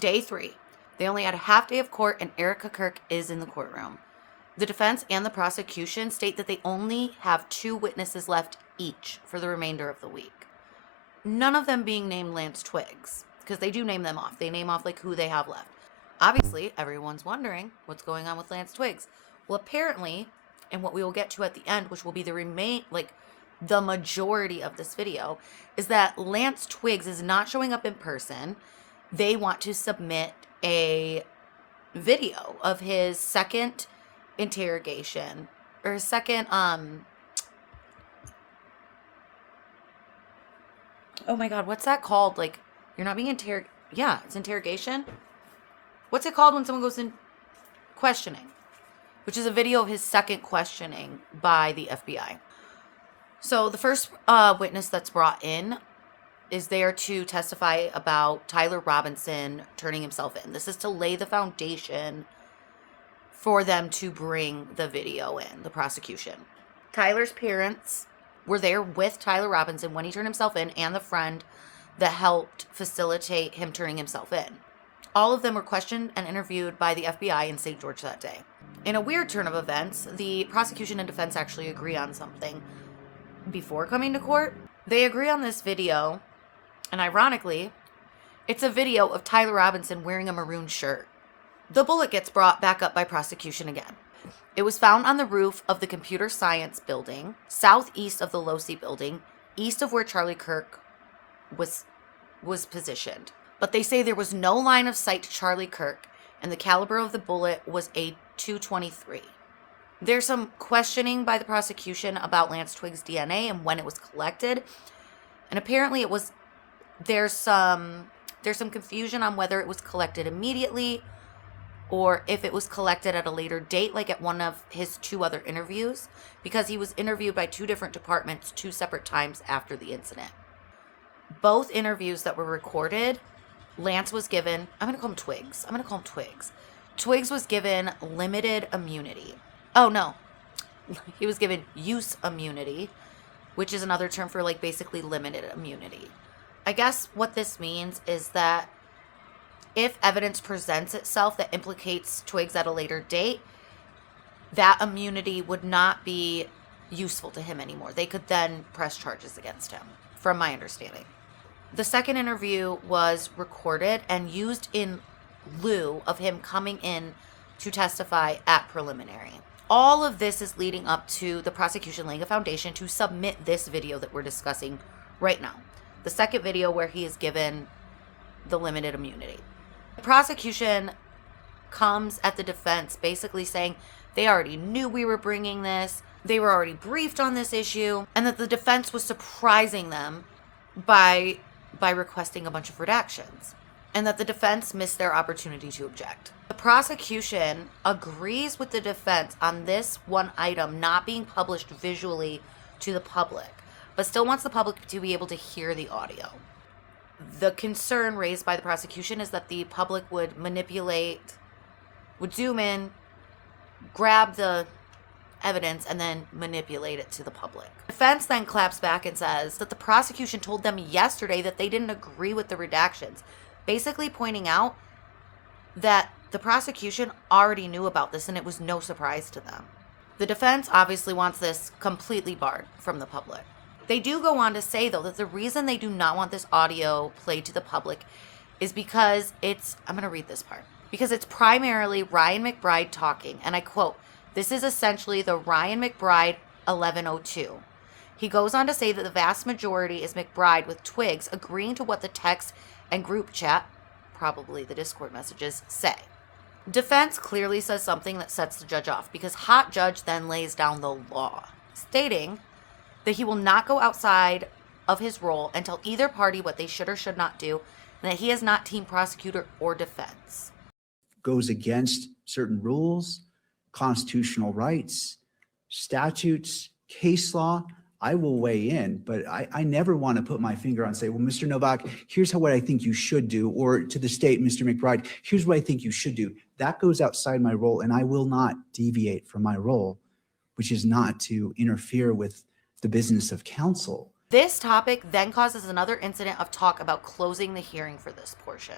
Day 3. They only had a half day of court and Erica Kirk is in the courtroom. The defense and the prosecution state that they only have 2 witnesses left each for the remainder of the week. None of them being named Lance Twiggs, because they do name them off. They name off like who they have left. Obviously, everyone's wondering what's going on with Lance Twiggs. Well, apparently, and what we will get to at the end, which will be the majority of this video, is that Lance Twiggs is not showing up in person. They want to submit a video of his second interrogation, or second, oh my God, what's that called? Like, you're not being it's interrogation. What's it called when someone goes in questioning? Which is a video of his second questioning by the FBI. So the first witness that's brought in is there to testify about Tyler Robinson turning himself in. This is to lay the foundation for them to bring the video in, the prosecution. Tyler's parents were there with Tyler Robinson when he turned himself in, and the friend that helped facilitate him turning himself in. All of them were questioned and interviewed by the FBI in St. George that day. In a weird turn of events, the prosecution and defense actually agree on something before coming to court. They agree on this video, and ironically, it's a video of Tyler Robinson wearing a maroon shirt. The bullet gets brought back up by prosecution again. It was found on the roof of the computer science building, southeast of the Losi building, east of where Charlie Kirk was positioned. But they say there was no line of sight to Charlie Kirk, and the caliber of the bullet was a .223. There's some questioning by the prosecution about Lance Twiggs' DNA and when it was collected, and apparently there's some confusion on whether it was collected immediately or if it was collected at a later date, like at one of his 2 other interviews, because he was interviewed by 2 different departments 2 separate times after the incident. Both interviews that were recorded, Lance was given, I'm going to call him Twiggs. Twiggs was given limited immunity. Oh, no. He was given use immunity, which is another term for basically limited immunity. I guess what this means is that if evidence presents itself that implicates Twiggs at a later date, that immunity would not be useful to him anymore. They could then press charges against him, from my understanding. The second interview was recorded and used in lieu of him coming in to testify at preliminary. All of this is leading up to the prosecution laying a foundation to submit this video that we're discussing right now. The second video where he is given the limited immunity. The prosecution comes at the defense basically saying they already knew we were bringing this, they were already briefed on this issue, and that the defense was surprising them by requesting a bunch of redactions, and that the defense missed their opportunity to object. The prosecution agrees with the defense on this one item not being published visually to the public, but still wants the public to be able to hear the audio. The concern raised by the prosecution is that the public would zoom in, grab the evidence, and then manipulate it to the public. Defense then claps back and says that the prosecution told them yesterday that they didn't agree with the redactions, basically pointing out that the prosecution already knew about this and it was no surprise to them. The defense obviously wants this completely barred from the public. They do go on to say, though, that the reason they do not want this audio played to the public is because I'm going to read this part, because it's primarily Ryan McBride talking, and I quote, "This is essentially the Ryan McBride 1102. He goes on to say that the vast majority is McBride, with Twiggs agreeing to what the text and group chat, probably the Discord messages, say. Defense clearly says something that sets the judge off, because Hot Judge then lays down the law, stating that he will not go outside of his role and tell either party what they should or should not do, and that he is not team prosecutor or defense. Goes against certain rules, constitutional rights, statutes, case law. I will weigh in, but I never want to put my finger on and say, well, Mr. Novak, here's what I think you should do, or to the state, Mr. McBride, here's what I think you should do. That goes outside my role, and I will not deviate from my role, which is not to interfere with the business of counsel. This topic then causes another incident of talk about closing the hearing for this portion.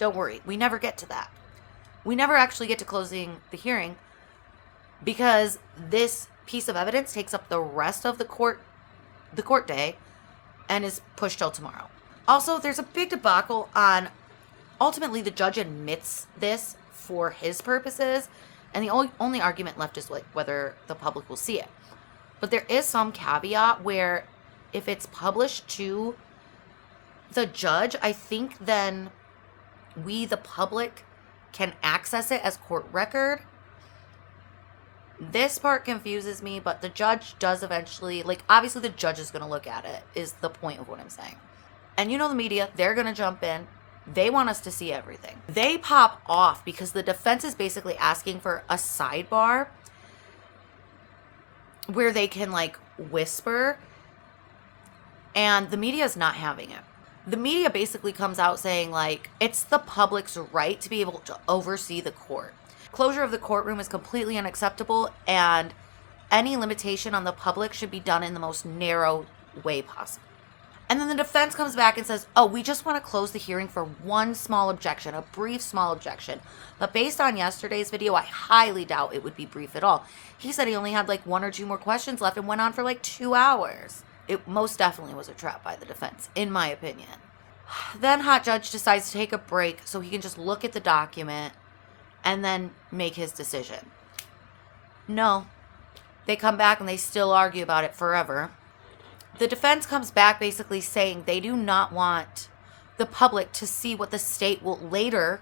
Don't worry. We never get to that. We never actually get to closing the hearing because this piece of evidence takes up the rest of the court day and is pushed till tomorrow. Also, there's a big debacle on, ultimately the judge admits this for his purposes, and the only argument left is like whether the public will see it. But there is some caveat where if it's published to the judge, I think then we, the public, can access it as court record. This part confuses me, but the judge does eventually, like, obviously the judge is going to look at it, is the point of what I'm saying. And you know the media, they're going to jump in. They want us to see everything. They pop off because the defense is basically asking for a sidebar where they can, like, whisper, and the media is not having it. The media basically comes out saying, like, it's the public's right to be able to oversee the court. Closure of the courtroom is completely unacceptable, and any limitation on the public should be done in the most narrow way possible. And then the defense comes back and says, oh, we just want to close the hearing for one small objection, a brief small objection. But based on yesterday's video, I highly doubt it would be brief at all. He said he only had like 1 or 2 more questions left and went on for like 2 hours. It most definitely was a trap by the defense, in my opinion. Then Hot Judge decides to take a break so he can just look at the document and then make his decision. No. They come back and they still argue about it forever. The defense comes back basically saying they do not want the public to see what the state will later,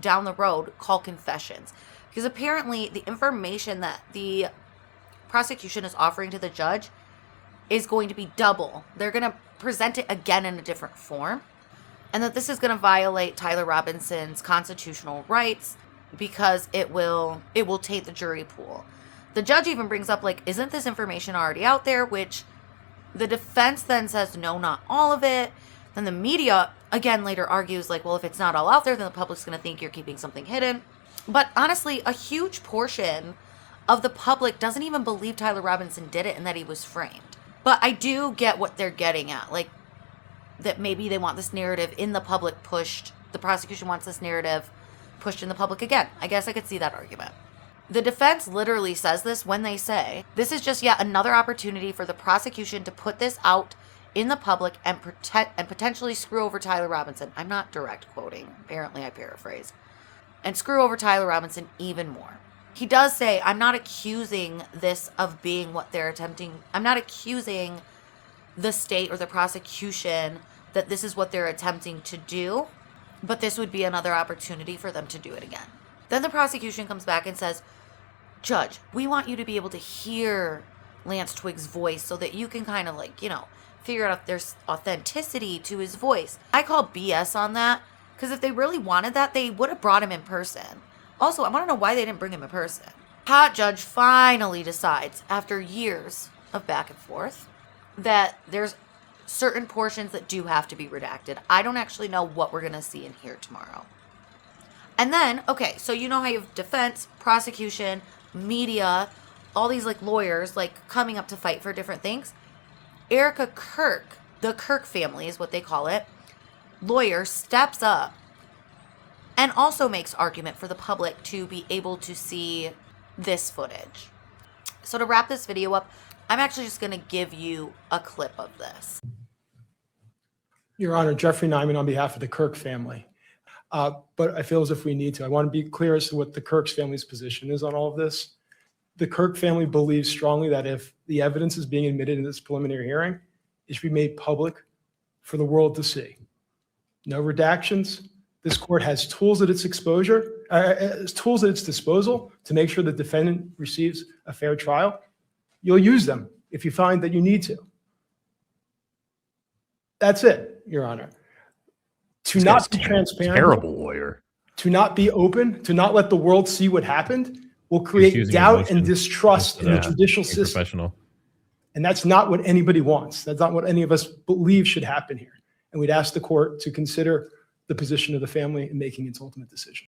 down the road, call confessions. Because apparently the information that the prosecution is offering to the judge is going to be double. They're going to present it again in a different form. And that this is going to violate Tyler Robinson's constitutional rights because it will taint the jury pool. The judge even brings up, like, isn't this information already out there? Which the defense then says, no, not all of it. Then the media, again, later argues, like, well, if it's not all out there, then the public's going to think you're keeping something hidden. But honestly, a huge portion of the public doesn't even believe Tyler Robinson did it and that he was framed. But I do get what they're getting at. Like, that maybe they want this narrative in the public pushed. The prosecution wants this narrative pushed in the public again. I guess I could see that argument. The defense literally says this when they say, this is just yet another opportunity for the prosecution to put this out in the public and potentially screw over Tyler Robinson. I'm not direct quoting. Apparently I paraphrase. And screw over Tyler Robinson even more. He does say, I'm not accusing this of being what they're attempting. I'm not accusing the state or the prosecution that this is what they're attempting to do, but this would be another opportunity for them to do it again. Then the prosecution comes back and says, Judge, we want you to be able to hear Lance Twig's voice so that you can kind of, like, you know, figure out if there's authenticity to his voice. I call BS on that, because if they really wanted that, they would have brought him in person. Also, I want to know why they didn't bring him in person. Hot Judge finally decides, after years of back and forth, that there's certain portions that do have to be redacted. I don't actually know what we're going to see in here tomorrow. And then, okay, so you know how you have defense, prosecution, media, all these, like, lawyers, like, coming up to fight for different things. Erica Kirk, the Kirk family is what they call it, lawyer, steps up and also makes argument for the public to be able to see this footage. So to wrap this video up, I'm actually just going to give you a clip of this. Your Honor, Jeffrey Nyman on behalf of the Kirk family. But I feel as if we need to. I want to be clear as to what the Kirk's family's position is on all of this. The Kirk family believes strongly that if the evidence is being admitted in this preliminary hearing, it should be made public for the world to see. No redactions. This court has tools at its tools at its disposal to make sure the defendant receives a fair trial. You'll use them if you find that you need to. That's it, Your Honor. To not be transparent, terrible lawyer. To not be open, to not let the world see what happened, will create doubt and distrust in the judicial system. And that's not what anybody wants. That's not what any of us believe should happen here. And we'd ask the court to consider the position of the family in making its ultimate decision.